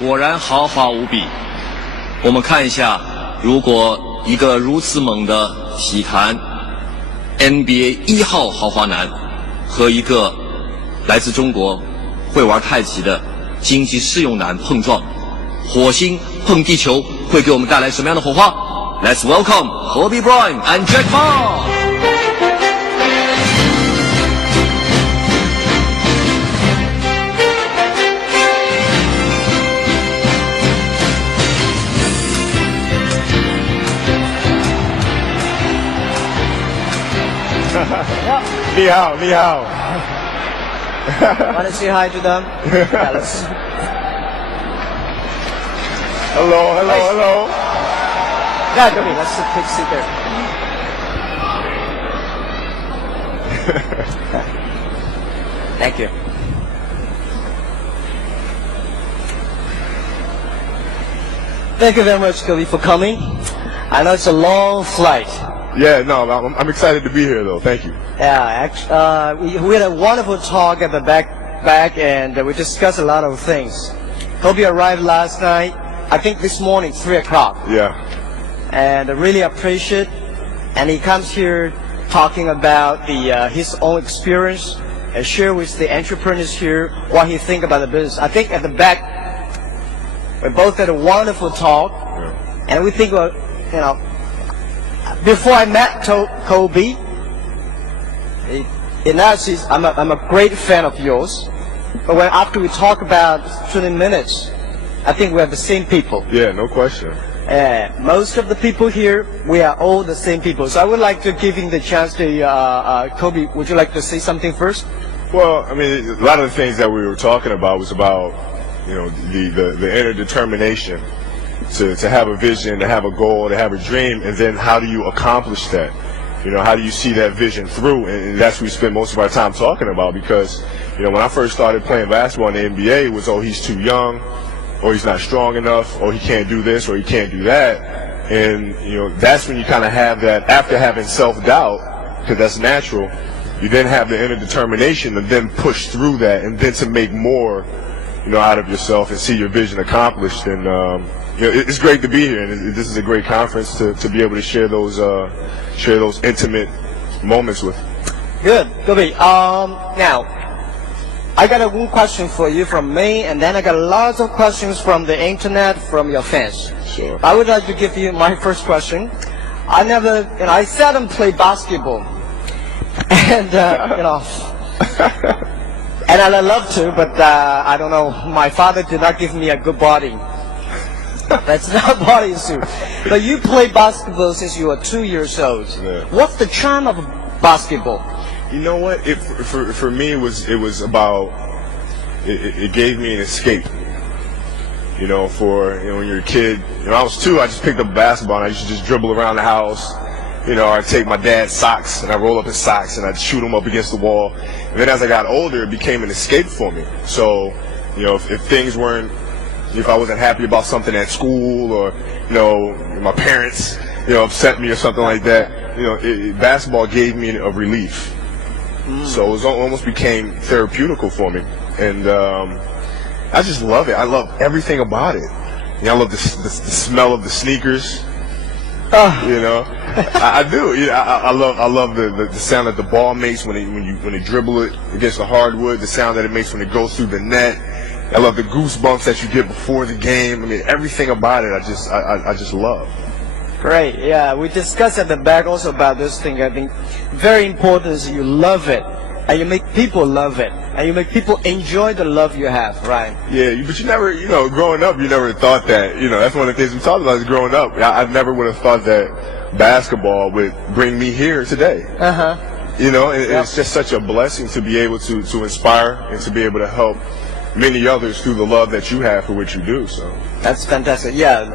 果然豪华无比。我们看一下，如果一个如此猛的体坛 NBA 1号豪华男和一个来自中国会玩太极的经济适用男碰撞，火星碰地球会给我们带来什么样的火花？ Let's welcome Kobe Bryant and Jack Ma. Ni hao, ni hao. Want to say hi to them? Yeah, let's. Hello, hello, hello. Yeah, Kobe, let's take a seat there. Thank you. Thank you very much, Kobe, for coming. I know it's a long flight. Yeah, no, I'm excited to be here, though. Thank you. Yeah, actually, we had a wonderful talk at the back, and we discussed a lot of things. Kobe arrived last night. I think this morning, 3 o'clock. Yeah. And I really appreciate. And he comes here talking about his own experience and share with the entrepreneurs here what he think about the business. I think at the back, we both had a wonderful talk, and we think, well, you know. Before I met Kobe, I'm a great fan of yours. But after we talk about 20 minutes, I think we are the same people. Yeah, no question. Most of the people here, we are all the same people. So I would like to give him the chance to, Kobe, would you like to say something first? Well, I mean, a lot of the things that we were talking about was about, you know, the inner determination. To have a vision, to have a goal, to have a dream, and then how do you accomplish that? You know, how do you see that vision through? And that's what we spend most of our time talking about, because, you know, when I first started playing basketball in the NBA, it was, oh, he's too young, or he's not strong enough, or he can't do this, or he can't do that. And, you know, that's when you kind of have that, after having self-doubt, because that's natural, you then have the inner determination to then push through that, and then to make more, you know, out of yourself and see your vision accomplished. And, you know, it's great to be here, and this is a great conference to be able to share those intimate moments with. Good, Kobe. Now, I got one question for you from me, and then I got lots of questions from the internet, from your fans. Sure. I would like to give you my first question. I seldom play basketball, and you know, and I love to, but I don't know. My father did not give me a good body. That's not body issue. But you play basketball since you were 2 years old. Yeah. What's the charm of basketball? You know what? For me, it was about it gave me an escape. You know, when you're a kid. You know, I was 2. I just picked up a basketball and I used to just dribble around the house. You know, I'd take my dad's socks and I'd roll up his socks and I'd shoot them up against the wall. And then as I got older, it became an escape for me. So, you know, if things weren't, if I wasn't happy about something at school, or, you know, my parents, you know, upset me or something like that, you know, basketball gave me a relief. So it almost became therapeutical for me. And I just love it. I love everything about it. You know, I love the smell of the sneakers. You know, I do. Yeah, I love the sound that the ball makes when you dribble it against the hardwood. The sound that it makes when it goes through the net. I love the goosebumps that you get before the game. I mean, everything about it, I just love. Great. Yeah, we discussed at the back also about this thing. I think very important is you love it, and you make people love it, and you make people enjoy the love you have, right? Yeah, but you never, you know, growing up, you never thought that. You know, that's one of the things we talked about is growing up. I never would have thought that basketball would bring me here today. You know, and it's just such a blessing to be able to inspire and to be able to help many others through the love that you have for what you do. So that's fantastic. Yeah.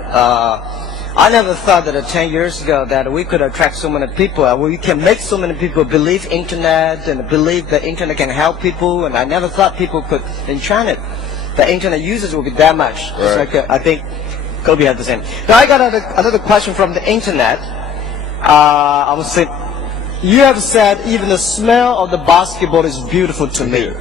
I never thought that 10 years ago that we could attract so many people. We can make so many people believe internet and believe the internet can help people. And I never thought people could, in China, the internet users would be that much. Right. Like, I think Kobe had the same. Now I got another question from the internet. I was saying, you have said even the smell of the basketball is beautiful to me.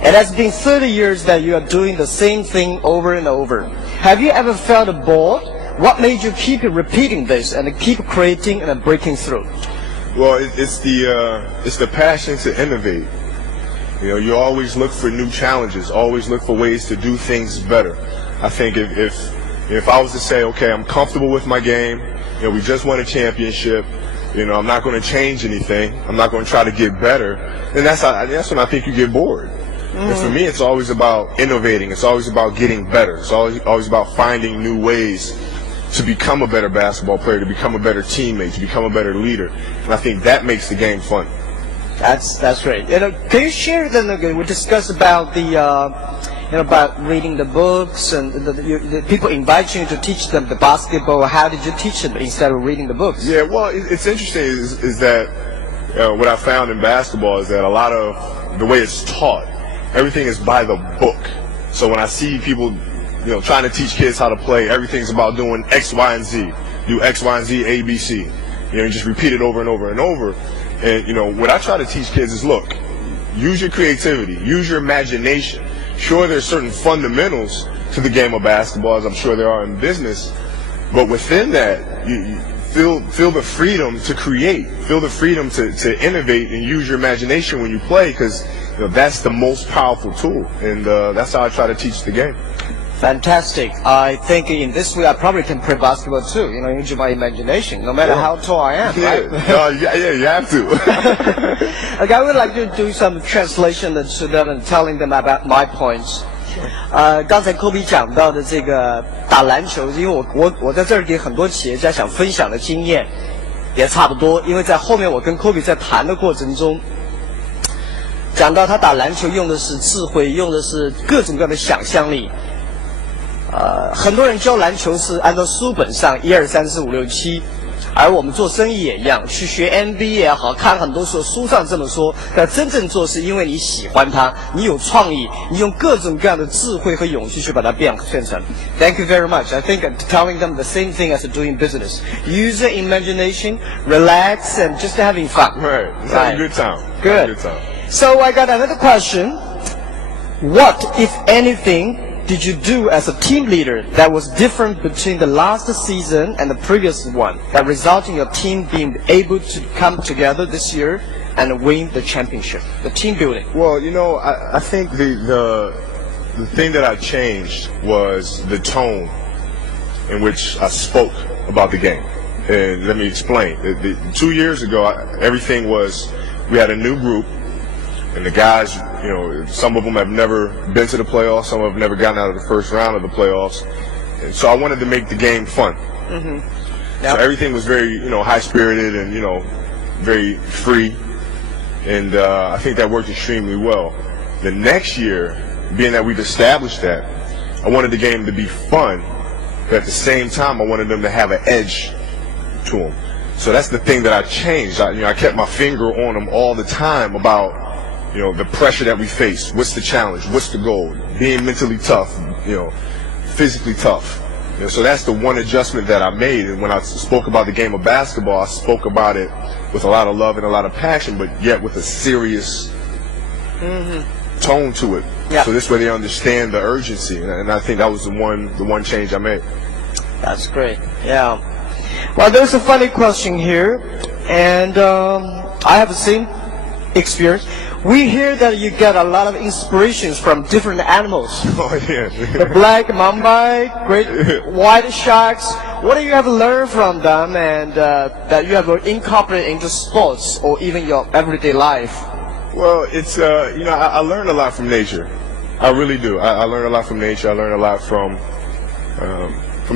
It has been 30 years that you are doing the same thing over and over. Have you ever felt bored? What made you keep repeating this and keep creating and breaking through? Well, it's the passion to innovate. You know, you always look for new challenges, always look for ways to do things better. I think if I was to say, okay, I'm comfortable with my game, you know, we just won a championship, you know, I'm not going to change anything, I'm not going to try to get better, then that's when I think you get bored. And for me, it's always about innovating, it's always about getting better, it's always about finding new ways to become a better basketball player, to become a better teammate, to become a better leader. And I think that makes the game fun. That's great. You know, can you share then? We discussed about about reading the books and the people invite you to teach them the basketball. How did you teach them instead of reading the books? Yeah, well, it's interesting is that what I found in basketball is that a lot of the way it's taught, everything is by the book. So when I see people, you know, trying to teach kids how to play, everything's about doing X, Y, and Z. Do X, Y, and Z, A, B, C. You know, and just repeat it over and over and over. And, you know, what I try to teach kids is, look, use your creativity, use your imagination. Sure, there's certain fundamentals to the game of basketball, as I'm sure there are in business, but within that, you feel the freedom to create, feel the freedom to innovate and use your imagination when you play, because, you know, that's the most powerful tool, and that's how I try to teach the game. Fantastic. I think in this way I probably can play basketball too, you know, use my imagination, no matter how tall I am, right? Yeah, you have to. Okay, I would like to do some translation to them and telling them about my points. 刚才科比讲到的这个打篮球，因为我在这儿给很多企业家想分享的经验也差不多，因为在后面我跟科比在谈的过程中，讲到他打篮球用的是智慧，用的是各种各样的想象力。很多人教篮球是按照书本上1、2、3、4、5、6、7，而我们做生意也一样，去学 MBA 也好，看很多书上这么说，但真正做是因为你喜欢它，你有创意，你用各种各样的智慧和勇气去把它变成。Thank you very much. I think telling them the same thing as doing business. Use your imagination, relax, and just having fun. Right. It's a good time. Good. Good time. So I got another question. What, if anything, did you do as a team leader that was different between the last season and the previous one that resulted in your team being able to come together this year and win the championship, the team building? Well, you know, I think the thing that I changed was the tone in which I spoke about the game. And let me explain. 2 years ago, everything was, we had a new group. And the guys, you know, some of them have never been to the playoffs, some have never gotten out of the first round of the playoffs. And so I wanted to make the game fun. Mm-hmm. Yep. So everything was very, you know, high-spirited and, you know, very free. And I think that worked extremely well. The next year, being that we've established that, I wanted the game to be fun, but at the same time, I wanted them to have an edge to them. So that's the thing that I changed. I kept my finger on them all the time about, you know, the pressure that we face. What's the challenge? What's the goal? Being mentally tough, you know, physically tough. You know, so that's the one adjustment that I made. And when I spoke about the game of basketball, I spoke about it with a lot of love and a lot of passion, but yet with a serious tone to it. Yeah. So this way they understand the urgency. And I think that was the one change I made. That's great. Yeah. Well, there's a funny question here, and I have the same experience. We hear that you get a lot of inspirations from different animals. Oh, yeah. The black mamba, great white sharks. What do you have learned from them and that you have incorporated into sports or even your everyday life? Well, it's, you know, I learned a lot from nature. I really do. I learned a lot from nature. I learned a lot from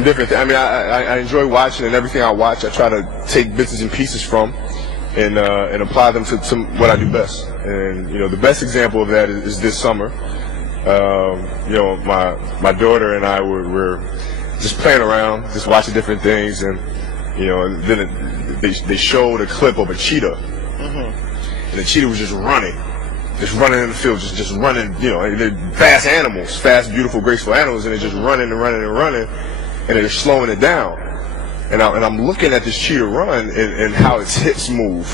different things. I mean, I enjoy watching, and everything I watch, I try to take bits and pieces from and apply them to what I do best. And, you know, the best example of that is this summer. You know, my daughter and I were just playing around, just watching different things, and, you know, and then they showed a clip of a cheetah. And the cheetah was just running in the field, just running, you know, they're fast animals, fast, beautiful, graceful animals, and they're just running and running and running, and they're slowing it down. And I'm looking at this cheetah run and how its hips move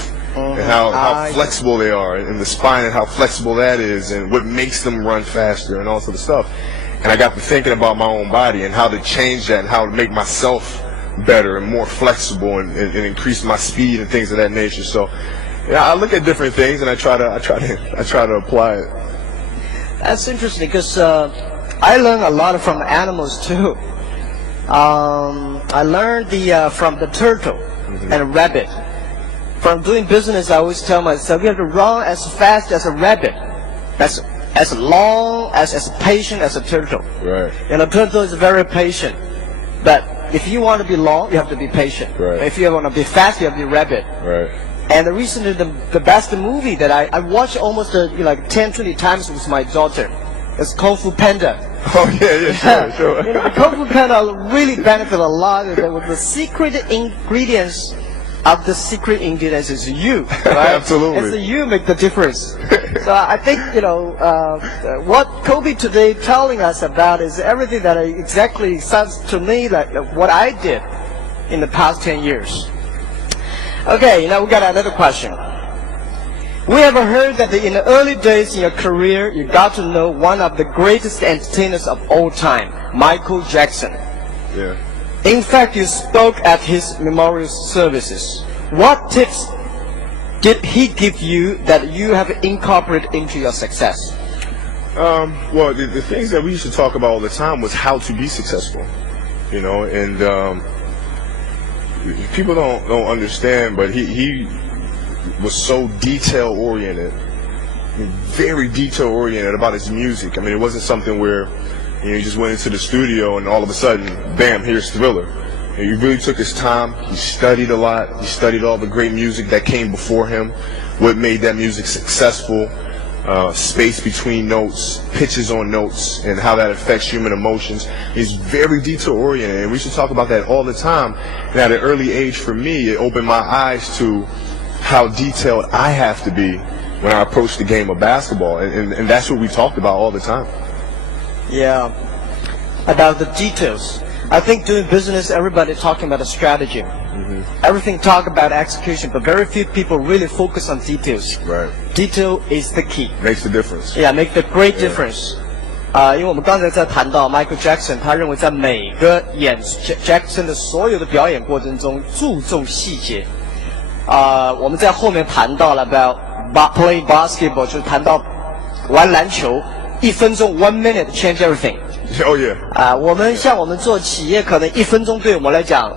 and how flexible they are, and the spine and how flexible that is, and what makes them run faster, and all sort of stuff. And I got to thinking about my own body and how to change that and how to make myself better and more flexible and increase my speed and things of that nature. So, yeah, I look at different things and I try to apply it. That's interesting because I learn a lot from animals too. I learned from the turtle and rabbit. From doing business, I always tell myself you have to run as fast as a rabbit. That's as long as patient as a turtle. Right. And a turtle is very patient. But if you want to be long, you have to be patient. Right. If you want to be fast, you have to be rabbit. Right. And recently, the best movie that I watched almost like 10, 20 times with my daughter. It's Kung Fu Panda. Oh yeah, sure. You know, Kung Fu Panda really benefit a lot. The secret ingredients of the secret ingredients is you, right? Absolutely. It's you make the difference. So I think what Kobe today telling us about is everything that exactly sounds to me like what I did in the past 10 years. Okay, now we got another question. We have heard that in the early days in your career, you got to know one of the greatest entertainers of all time, Michael Jackson. Yeah. In fact, you spoke at his memorial services. What tips did he give you that you have incorporated into your success? Well, the things that we used to talk about all the time was how to be successful, you know, and people don't understand, but he was so detail oriented, very detail oriented about his music. I mean, it wasn't something where he just went into the studio and all of a sudden, bam, here's Thriller. And he really took his time. He studied a lot. He studied all the great music that came before him, what made that music successful, space between notes, pitches on notes, and how that affects human emotions. He's very detail oriented, and we should talk about that all the time. And at an early age, for me, it opened my eyes to how detailed I have to be when I approach the game of basketball, and that's what we talked about all the time. Yeah, about the details. I think doing business, everybody talking about a strategy. Everything talk about execution, but very few people really focus on details. Right. Detail is the key. Makes the difference. Yeah, make the great difference. 因为我们刚才在谈到 Michael Jackson， 他认为在每个演 Jackson 的所有的表演过程中注重细节。我们在后面谈到了 about playing basketball， 就是谈到玩篮球，1分钟 1 minute change everything。Oh yeah. 我们像我们做企业，可能1分钟对我们来讲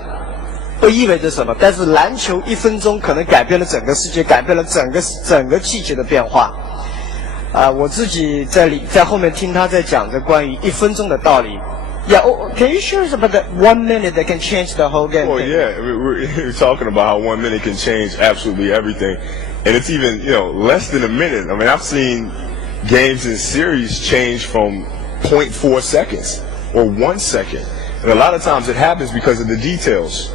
不意味着什么，但是篮球1分钟可能改变了整个世界，改变了整个季节的变化。我自己在后面听他在讲着关于1分钟的道理。Yeah, can you share us about that 1 minute that can change the whole game? Well, yeah, we're talking about how 1 minute can change absolutely everything, and it's even less than a minute. I mean, I've seen games and series change from 0.4 seconds or 1 second, and a lot of times it happens because of the details.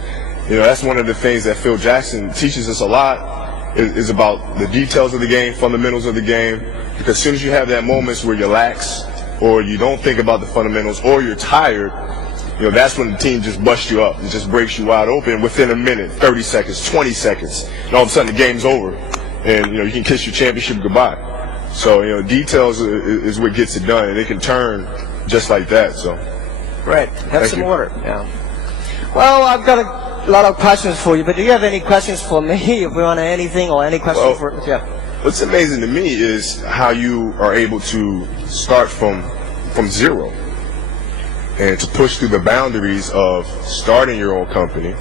That's one of the things that Phil Jackson teaches us a lot is about the details of the game, fundamentals of the game. Because as soon as you have that moments where you're lax, or you don't think about the fundamentals, or you're tired, that's when the team just busts you up. It just breaks you wide open within a minute, 30 seconds, 20 seconds, and all of a sudden the game's over, and you can kiss your championship goodbye. So details is what gets it done, and it can turn just like that. So, right, have some order. Yeah. Well, I've got a lot of questions for you, but do you have any questions for me? If we want anything or any questions for yeah. What's amazing to me is how you are able to start from zero and to push through the boundaries of starting your own company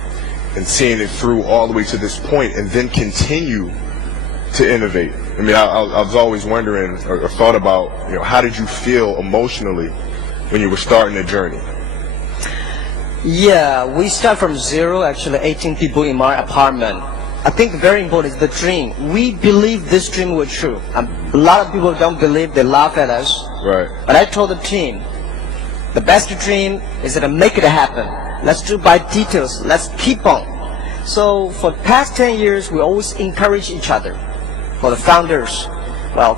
and seeing it through all the way to this point and then continue to innovate. I mean, I was always wondering or thought about, how did you feel emotionally when you were starting the journey? Yeah, we start from zero, actually 18 people in my apartment. I think very important is the dream. We believe this dream was true. A lot of people don't believe, they laugh at us. Right. But I told the team, the best dream is to make it happen. Let's do by details. Let's keep on. So for the past 10 years, we always encourage each other. For the founders, well,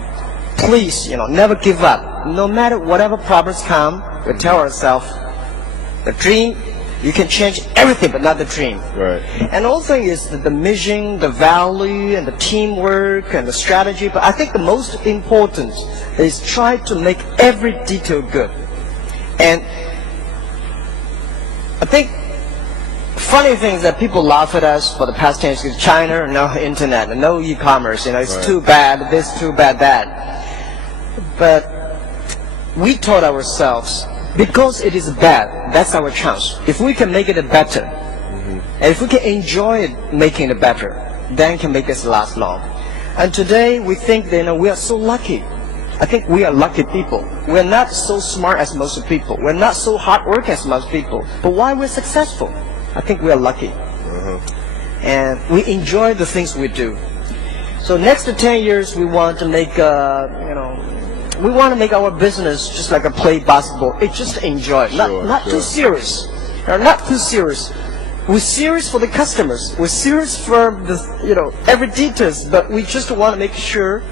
please, never give up. No matter whatever problems come, we tell ourselves, the dream You can change everything, but not the dream. Right. And the whole thing is the mission, the value, and the teamwork, and the strategy. But I think the most important is try to make every detail good. And I think funny thing is that people laugh at us for the past 10 years because China, no internet, no e-commerce. It's right. too bad this, too bad that. But we told ourselves, because it is bad, that's our chance. If we can make it better, and if we can enjoy it making it better, then it can make us last long. And today we think that we are so lucky. I think we are lucky people. We're not so smart as most people. We're not so hardworking as most people. But why we're successful? I think we are lucky. And we enjoy the things we do. So next to 10 years, we want to make, we want to make our business just like a play basketball. It's just enjoy, not too serious. Not too serious. We're serious for the customers. We're serious for the, every details. But we just want to make sure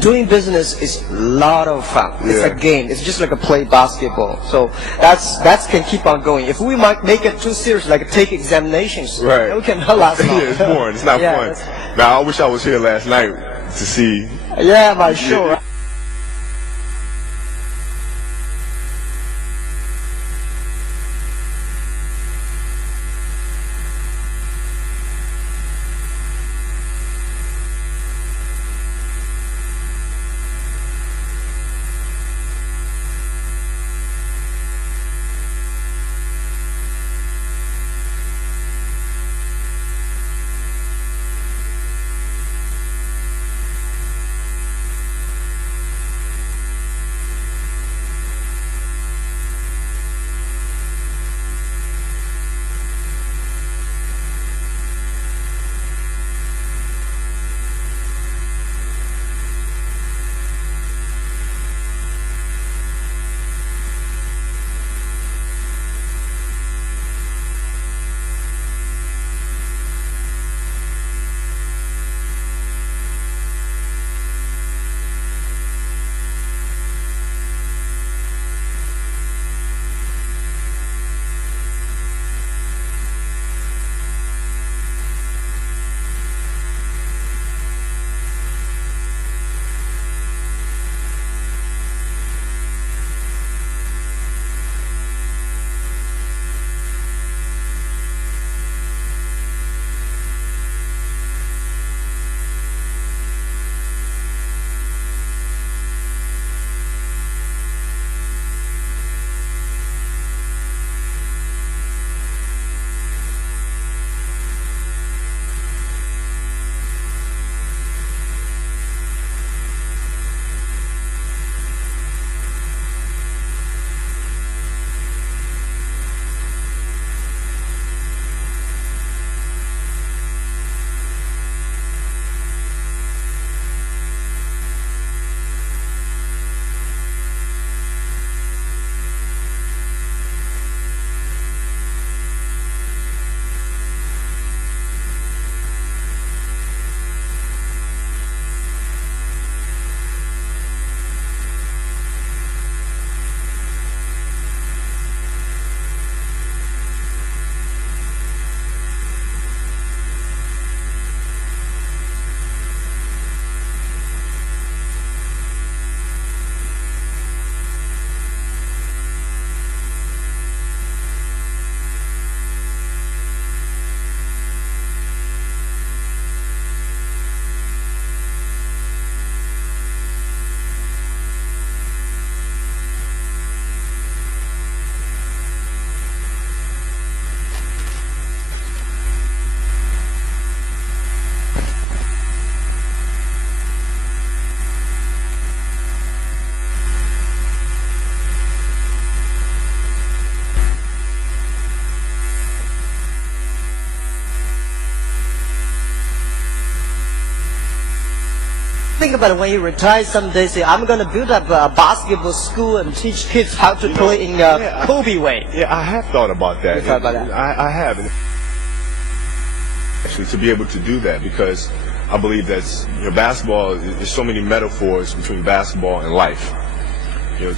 doing business is a lot of fun. It's a game. It's just like a play basketball. So that's can keep on going. If we might make it too serious, like take examinations, right? We cannot last long. Yeah, it's boring. It's not fun. Now I wish I was here last night to see. Yeah, my sure. Think about it, when you retire someday, say, I'm going to build up a basketball school and teach kids how to play in Kobe way. Yeah, I have thought about that. You thought about that? I have. Actually, to be able to do that, because I believe that basketball, there's so many metaphors between basketball and life.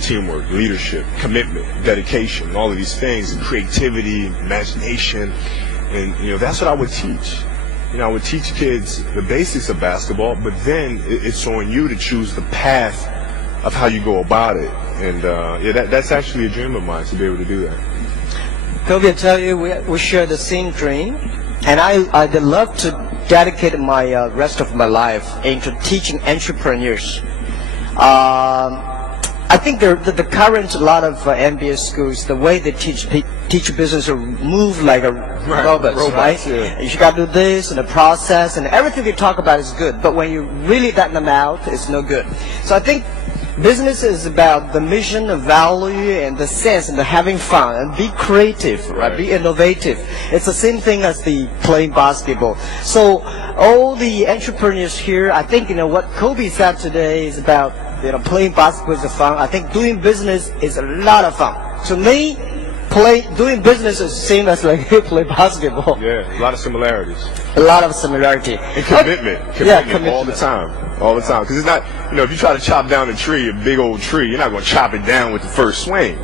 teamwork, leadership, commitment, dedication, all of these things, and creativity, imagination, and that's what I would teach. I would teach kids the basics of basketball, but then it's on you to choose the path of how you go about it. And that's actually a dream of mine, to be able to do that. Kobe, I tell you, we share the same dream, and I'd love to dedicate my rest of my life into teaching entrepreneurs. I think the current lot of MBA schools, the way they teach business move like a robots, right? Yeah. You got to do this and the process and everything they talk about is good, but when you really let them out, it's no good. So I think business is about the mission, the value, and the sense, and the having fun, and be creative, right? Be innovative. It's the same thing as the playing basketball. So all the entrepreneurs here, I think what Kobe said today is about playing basketball is fun. I think doing business is a lot of fun. To me, doing business is the same as like play basketball. Yeah, a lot of similarities. A lot of similarity. And commitment. Commitment all the time. All the time. Because it's not, if you try to chop down a big old tree, you're not going to chop it down with the first swing.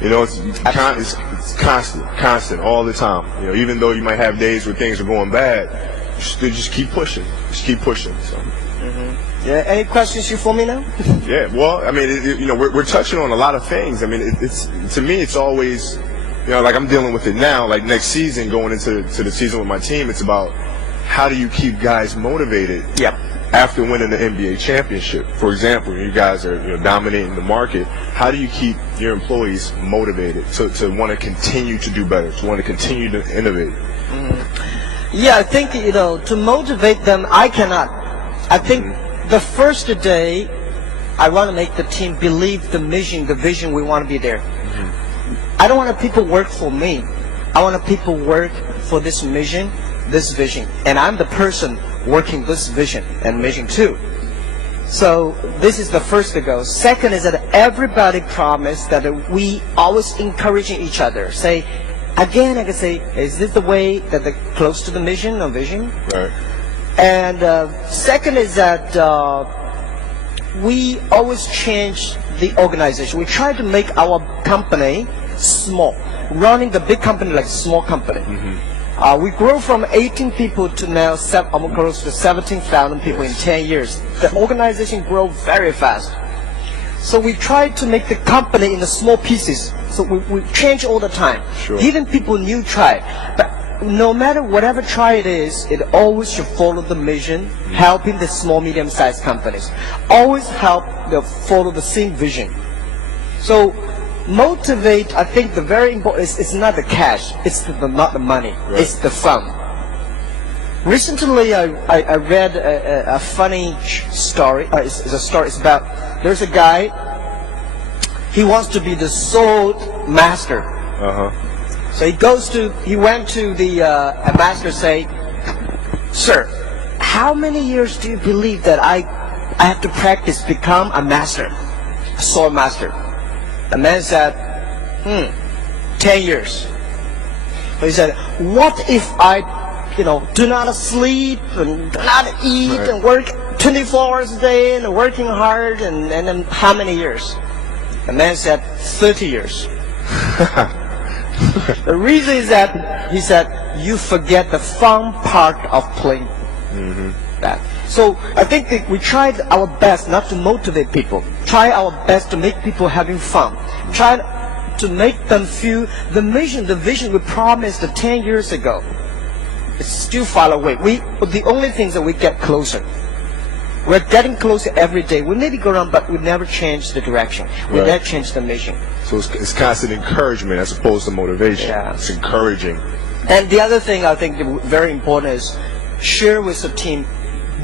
It's constant, all the time. Even though you might have days where things are going bad, you just keep pushing. Just keep pushing. So. Yeah. Any questions for me now? Yeah. Well, I mean, we're touching on a lot of things. I mean, to me, it's always, like I'm dealing with it now. Like next season, going into the season with my team, it's about how do you keep guys motivated? Yep. After winning the NBA championship. For example, you guys are dominating the market. How do you keep your employees motivated to want to continue to do better, to want to continue to innovate? Yeah, I think to motivate them, I cannot. I think the first day, I want to make the team believe the mission, the vision. We want to be there. I don't want people work for me. I want people work for this mission, this vision, and I'm the person working this vision and mission too. So this is the first to go. Second is that everybody promise that we always encouraging each other. Say, again, I can say, is this the way that they're close to the mission or vision? Right. And second is that we always change the organization. We try to make our company small, running the big company like a small company. We grow from 18 people to now almost close to 17,000 people in 10 years. The organization grows very fast. So we try to make the company in the small pieces. So we change all the time. Sure. Even people new try. But no matter whatever try it is, it always should follow the mission, helping the small, medium-sized companies. Always help follow the same vision. So motivate, I think the very important is not the cash, it's not the money, it's the fun. Recently, I read a funny story. It's a story. It's about there's a guy. He wants to be the soul master. So he went to the master. Say, sir, how many years do you believe that I have to practice become a master, a soul master? The man said, 10 years. So he said, what if I, do not sleep and do not eat and work 24 hours a day and working hard and then how many years? The man said, 30 years. The reason is that he said, you forget the fun part of playing that. So I think that we tried our best not to motivate people. Try our best to make people having fun. Try to make them feel the mission, the vision we promised 10 years ago. It's still far away. The only thing is that we get closer. We're getting closer every day. We maybe go around, but we never change the direction. We never change the mission. So it's constant encouragement as opposed to motivation. Yeah. It's encouraging. And the other thing I think very important is share with the team.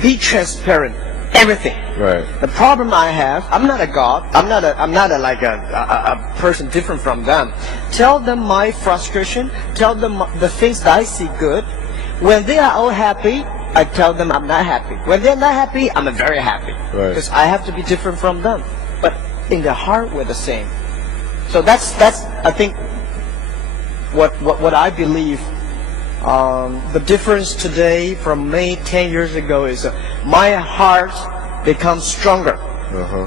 Be transparent. Everything. Right. The problem I have, I'm not a god. I'm not a person different from them. Tell them my frustration. Tell them the things that I see good. When they are all happy, I tell them I'm not happy. When they're not happy, I'm very happy. Right. Because I have to be different from them. But in the heart, we're the same. So that's I think what I believe. The difference today from me 10 years ago is my heart becomes stronger.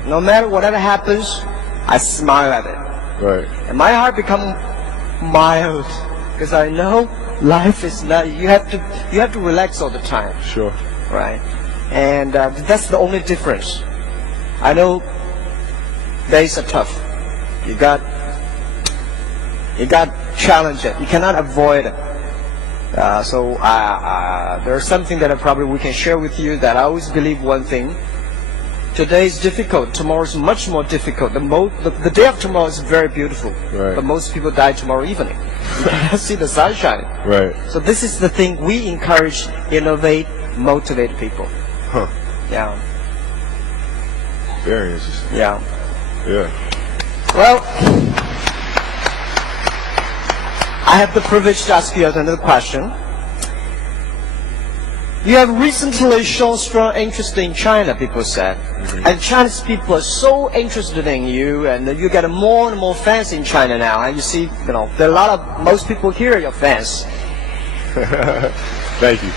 No matter whatever happens, I smile at it. Right. And my heart become mild because I know life is not. You have to relax all the time. Sure. Right. And that's the only difference. I know days are tough. You got challenge it. You cannot avoid it. So there's something that we can share with you that I always believe one thing. Today is difficult. Tomorrow is much more difficult. The day of tomorrow is very beautiful. Right. But most people die tomorrow evening. You cannot see the sunshine. Right. So this is the thing we encourage, innovate, motivate people. Huh. Yeah. Very interesting. Yeah. Yeah. Well, I have the privilege to ask you another question. You have recently shown strong interest in China, people said. Mm-hmm. And Chinese people are so interested in you, and you get more and more fans in China now. And you see, there are a lot of, most people here are your fans. Thank you.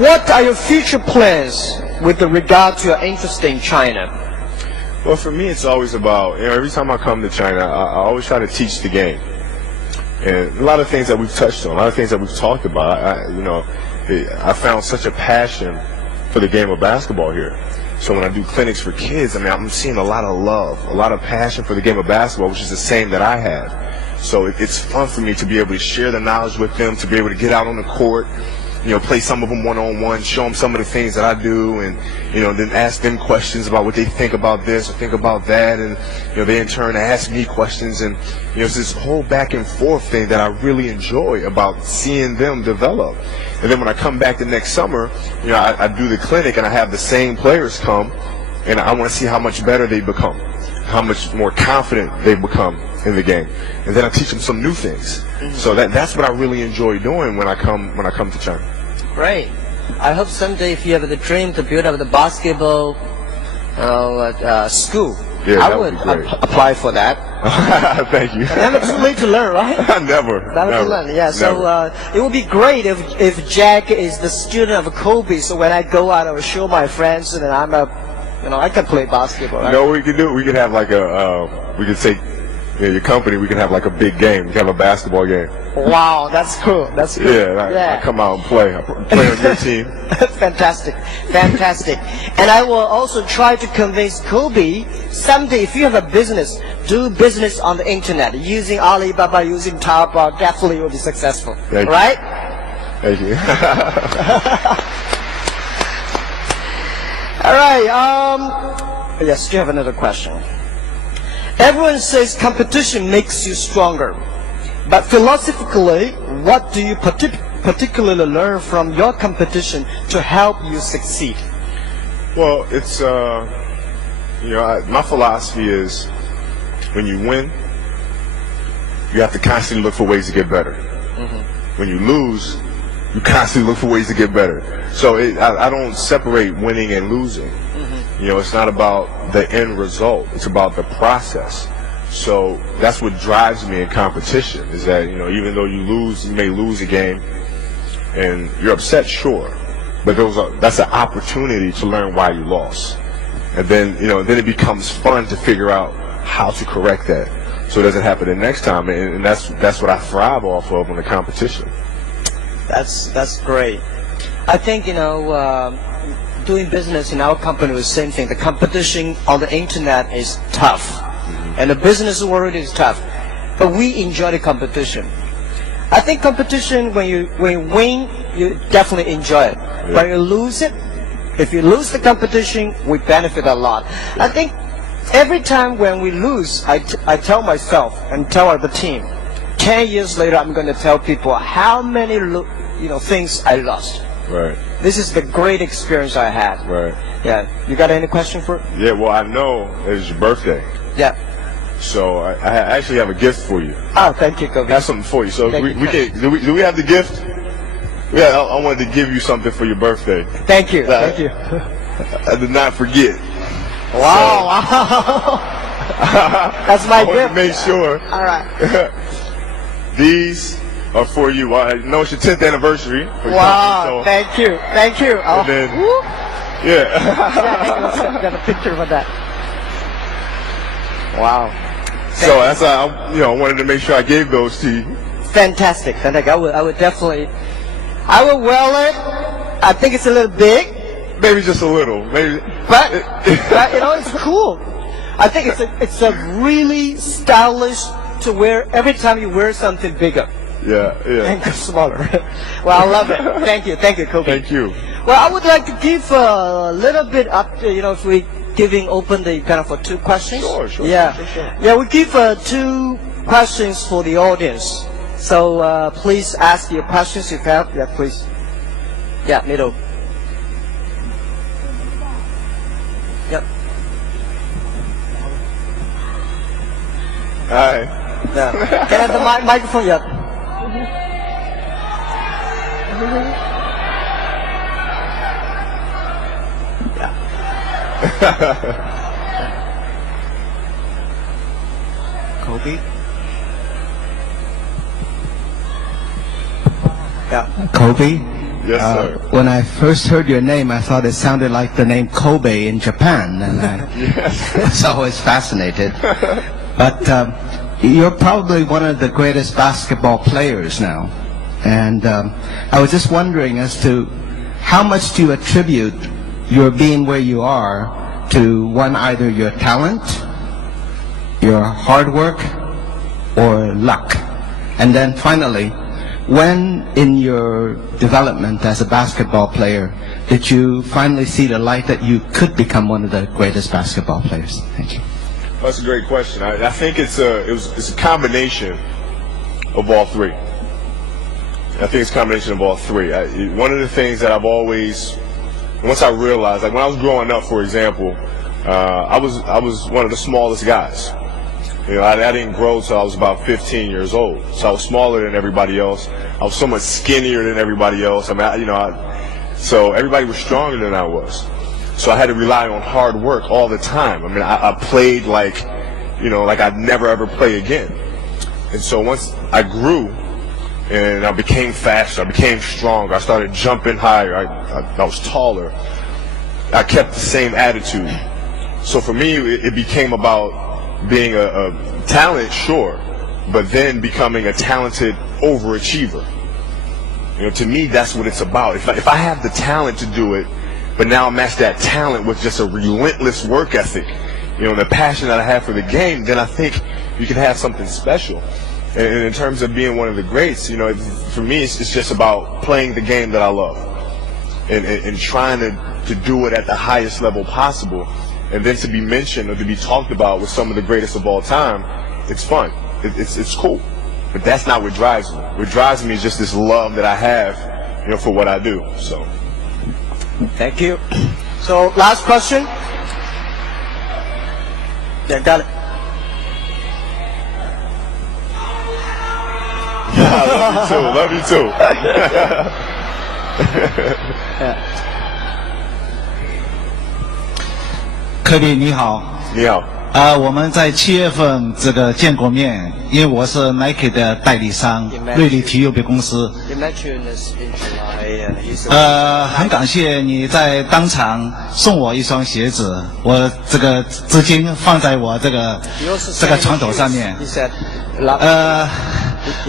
What are your future plans with regard to your interest in China? Well, for me, it's always about, every time I come to China, I always try to teach the game. And a lot of things that we've touched on, a lot of things that we've talked about, I found such a passion for the game of basketball here. So when I do clinics for kids, I'm seeing a lot of love, a lot of passion for the game of basketball, which is the same that I have. So it's fun for me to be able to share the knowledge with them, to be able to get out on the court, play some of them one-on-one, show them some of the things that I do, and, then ask them questions about what they think about this or think about that, and, they in turn ask me questions, and, it's this whole back and forth thing that I really enjoy about seeing them develop. And then when I come back the next summer, I do the clinic and I have the same players come, and I want to see how much better they become, how much more confident they become in the game, and then I teach them some new things. So that's what I really enjoy doing when I come to China. Great. I hope someday, if you have the dream to build up the basketball school, I would apply for that. Thank you. Never too late to learn, right? Never. Never to learn. Yeah. So it would be great if Jack is the student of Kobe. So when I go out, I will show my friends, and I can play basketball. Right? What we could do? We could have like we could take your company. We could have like a big game. We could have a basketball game. Wow, that's cool. That's cool. Yeah, I come out and play. I play on your team. Fantastic. And I will also try to convince Kobe someday, if you have a business, do business on the internet using Alibaba, using Taobao. Definitely will be successful. Thank right? You. Thank you. All right. Yes, do you have another question? Everyone says competition makes you stronger. But philosophically, what do you particularly learn from your competition to help you succeed? Well, it's, my philosophy is when you win, you have to constantly look for ways to get better. Mm-hmm. When you lose, you constantly look for ways to get better. So I don't separate winning and losing. Mm-hmm. It's not about the end result. It's about the process. So that's what drives me in competition, is that, even though you may lose a game and you're upset, sure, but that's an opportunity to learn why you lost. And then, then it becomes fun to figure out how to correct that so it doesn't happen the next time. And that's what I thrive off of in the competition. That's great. I think, doing business in our company is the same thing. The competition on the internet is tough. And the business world is tough, but we enjoy the competition. I think competition, when you win, you definitely enjoy it. Yeah. When you lose it, if you lose the competition, we benefit a lot. I think every time when we lose, I tell myself and tell the team, 10 years later, I'm going to tell people how many things I lost. Right. This is the great experience I had. Right. Yeah. You got any question for it? Yeah. Well, I know it's your birthday. Yeah. So I actually have a gift for you. Oh, thank you, Kobe. I have something for you. So do we have the gift? Yeah, I wanted to give you something for your birthday. Thank you. Thank you. I did not forget. Wow. That's my gift. I made sure. All right. These are for you. I know it's your 10th anniversary. Wow. So, thank you. And then Yeah. I got a picture of that. Wow. So that's why I wanted to make sure I gave those to you. Fantastic. I would definitely. I would wear it. I think it's a little big. Maybe just a little. Maybe. But it's cool. I think it's a really stylish to wear every time you wear something bigger. Yeah. And smaller. Well, I love it. Thank you, Kobe. Thank you. Well, I would like to give a little bit up. If we giving open the kind of for 2 questions. Sure. Yeah. Yeah, we give 2 questions for the audience. So please ask your questions if you have. Yeah, please. Yeah, middle. Yep. Hi. Yeah. Can I have the microphone? Yep. Yeah. Kobe. Yeah. Kobe? Yes, sir. When I first heard your name, I thought it sounded like the name Kobe in Japan, and I was always fascinated. But you're probably one of the greatest basketball players now. And I was just wondering as to how much do you attribute your being where you are to either your talent, your hard work, or luck? And then finally, when in your development as a basketball player did you finally see the light that you could become one of the greatest basketball players? Thank you. That's a great question. I think it's a combination of all 3. I think it's a combination of all 3. One of the things that I've always, once I realized, like when I was growing up, for example, I was one of the smallest guys. I didn't grow till I was about 15 years old, so I was smaller than everybody else. I was so much skinnier than everybody else. So everybody was stronger than I was. So I had to rely on hard work all the time. I played like I'd never ever play again. And so once I grew and I became faster, I became stronger, I started jumping higher, I was taller, I kept the same attitude. So for me, it became about being a talent, sure, but then becoming a talented overachiever. To me, that's what it's about. If I have the talent to do it, but now I match that talent with just a relentless work ethic, the passion that I have for the game, then I think you can have something special. And in terms of being one of the greats, for me, it's just about playing the game that I love and trying to do it at the highest level possible. And then to be mentioned or to be talked about with some of the greatest of all time, it's fun. It's cool. But that's not what drives me. What drives me is just this love that I have, for what I do. So. Thank you. So last question. Yeah, got it. Love you too. Yeah. 科比你好，你好。我们在7月份见过面，因为我是 Nike 的代理商，瑞丽体育有限公司。很感谢你在当场送我一双鞋子，我资金放在我这个床头上面。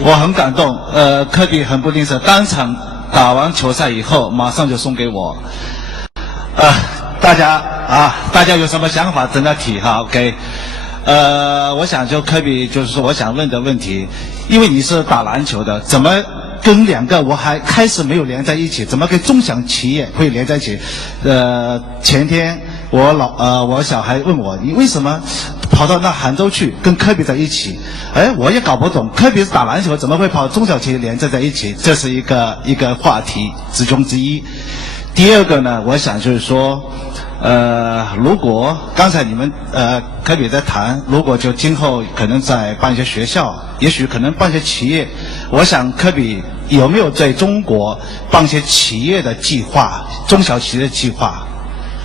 我很感动。科比很不吝啬，当场打完球赛以后，马上就送给我。大家有什么想法真的提哈 ，OK。我想就科比就是说我想问的问题，因为你是打篮球的，怎么跟2个我还开始没有连在一起，怎么跟中小企业会连在一起？前天我小孩问我，你为什么跑到那杭州去跟科比在一起？我也搞不懂，科比是打篮球，怎么会跑中小企业连在一起？这是一个话题之中之一。第二个呢，我想就是说。如果刚才你们科比在谈，如果就今后可能在办一些学校，也许可能办一些企业，我想科比有没有在中国办一些企业的计划，中小企业的计划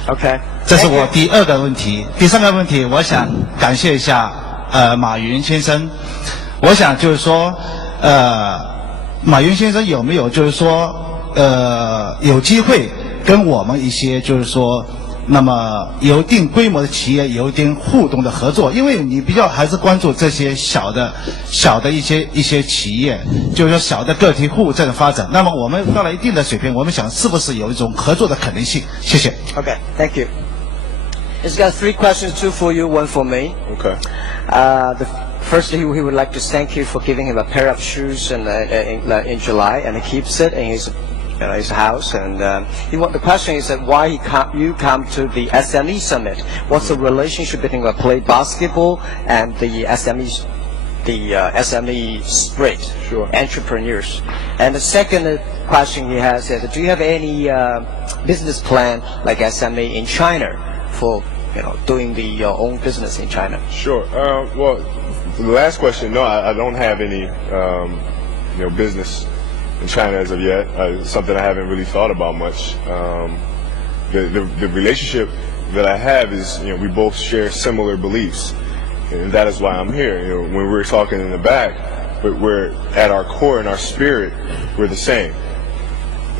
？OK， 这是我第2个问题。第3个问题，我想感谢一下马云先生。我想就是说马云先生有没有就是说有机会跟我们一些就是说。那么有一定规模的企业有一定互动的合作，因为你比较还是关注这些小的一些企业，就是说小的个体户这种发展。那么我们到了一定的水平，我们想是不是有一种合作的可能性？谢谢。Okay, thank you. He's got 3 questions, 2 for you, 1 for me. Okay. Firstly, he would like to thank you for giving him a pair of shoes in July, and he keeps it in his house. And the question is that why you come to the SME Summit? What's the relationship between play basketball and the SME spirit, sure. Entrepreneurs? And the second question he has is, do you have any business plan like SME in China for doing your own business in China? Sure. Well, for the last question, no, I don't have any business in China as of yet. It's something I haven't really thought about much. The relationship that I have is, we both share similar beliefs, and that is why I'm here. When we were talking in the back, but we're at our core and our spirit, we're the same,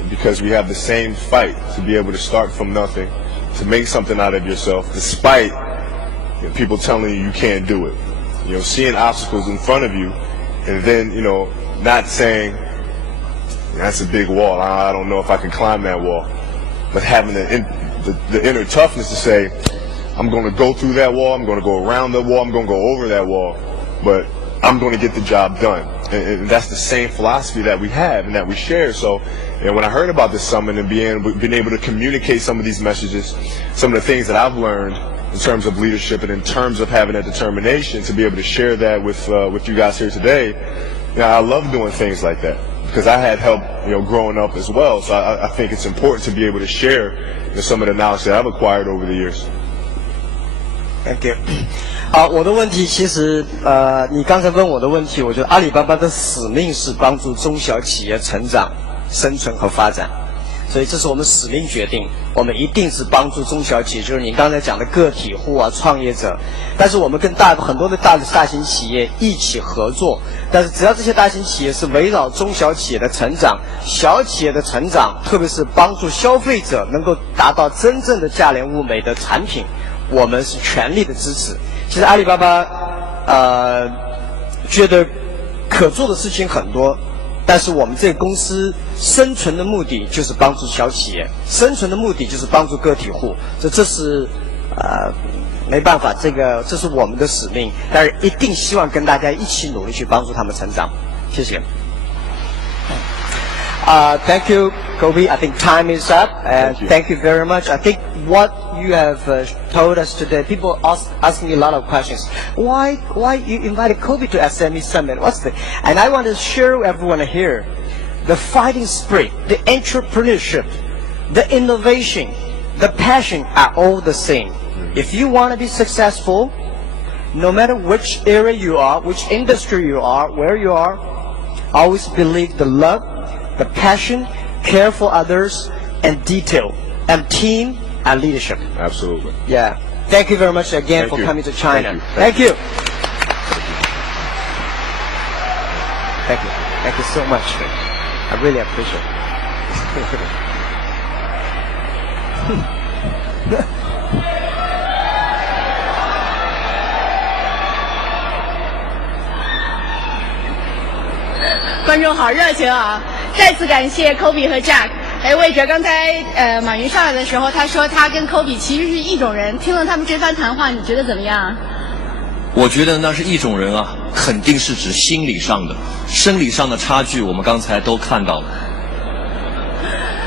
because we have the same fight to be able to start from nothing, to make something out of yourself, despite people telling you can't do it. Seeing obstacles in front of you, and then not saying, that's a big wall, I don't know if I can climb that wall. But having the inner toughness to say, I'm going to go through that wall, I'm going to go around the wall, I'm going to go over that wall, but I'm going to get the job done. And that's the same philosophy that we have and that we share. So when I heard about this summit and being able to communicate some of these messages, some of the things that I've learned in terms of leadership and in terms of having that determination to be able to share that with you guys here today, I love doing things like that. Because I had help, growing up as well. So I think it's important to be able to share some of the knowledge that I've acquired over the years. Thank you. 好，我的问题其实你刚才问我的问题，我觉得阿里巴巴的使命是帮助中小企业成长、生存和发展。所以这是我们使命决定，我们一定是帮助中小企业，就是你刚才讲的个体户啊、创业者。但是我们跟很多的大型企业一起合作，但是只要这些大型企业是围绕中小企业的成长、小企业的成长，特别是帮助消费者能够达到真正的价廉物美的产品，我们是全力的支持。其实阿里巴巴觉得可做的事情很多。但是我们这个公司生存的目的就是帮助小企业，生存的目的就是帮助个体户，这是没办法，这是我们的使命，但是一定希望跟大家一起努力去帮助他们成长。谢谢。Thank you, Kobe. I think time is up, and thank you very much. I think what you have told us today, people asking me a lot of questions. Why you invited Kobe to SME Summit? And I want to share with everyone here, the fighting spirit, the entrepreneurship, the innovation, the passion are all the same. If you want to be successful, no matter which area you are, which industry you are, where you are, always believe the love, the passion, care for others, and detail, and team, and leadership. Absolutely. Yeah. Thank you very much again for coming to China. Thank you. Thank you. Thank you so much. I really appreciate it. 观众好热情啊！再次感谢 Kobe 和 Jack。魏哲刚才马云上来的时候，他说他跟 Kobe 其实是一种人。听了他们这番谈话，你觉得怎么样？我觉得那是一种人啊，肯定是指心理上的，生理上的差距我们刚才都看到了。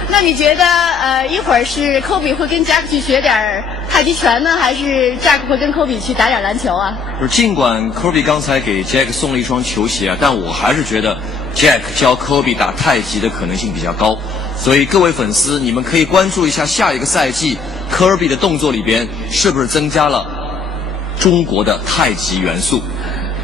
那你觉得一会儿是 Kobe 会跟 Jack 去学点太极拳呢，还是 Jack 会跟 Kobe 去打点篮球啊？尽管 Kobe 刚才给 Jack 送了一双球鞋啊，但我还是觉得 Jack 教 Kobe 打太极的可能性比较高。所以各位粉丝，你们可以关注一下下一个赛季 Kobe 的动作里边是不是增加了中国的太极元素。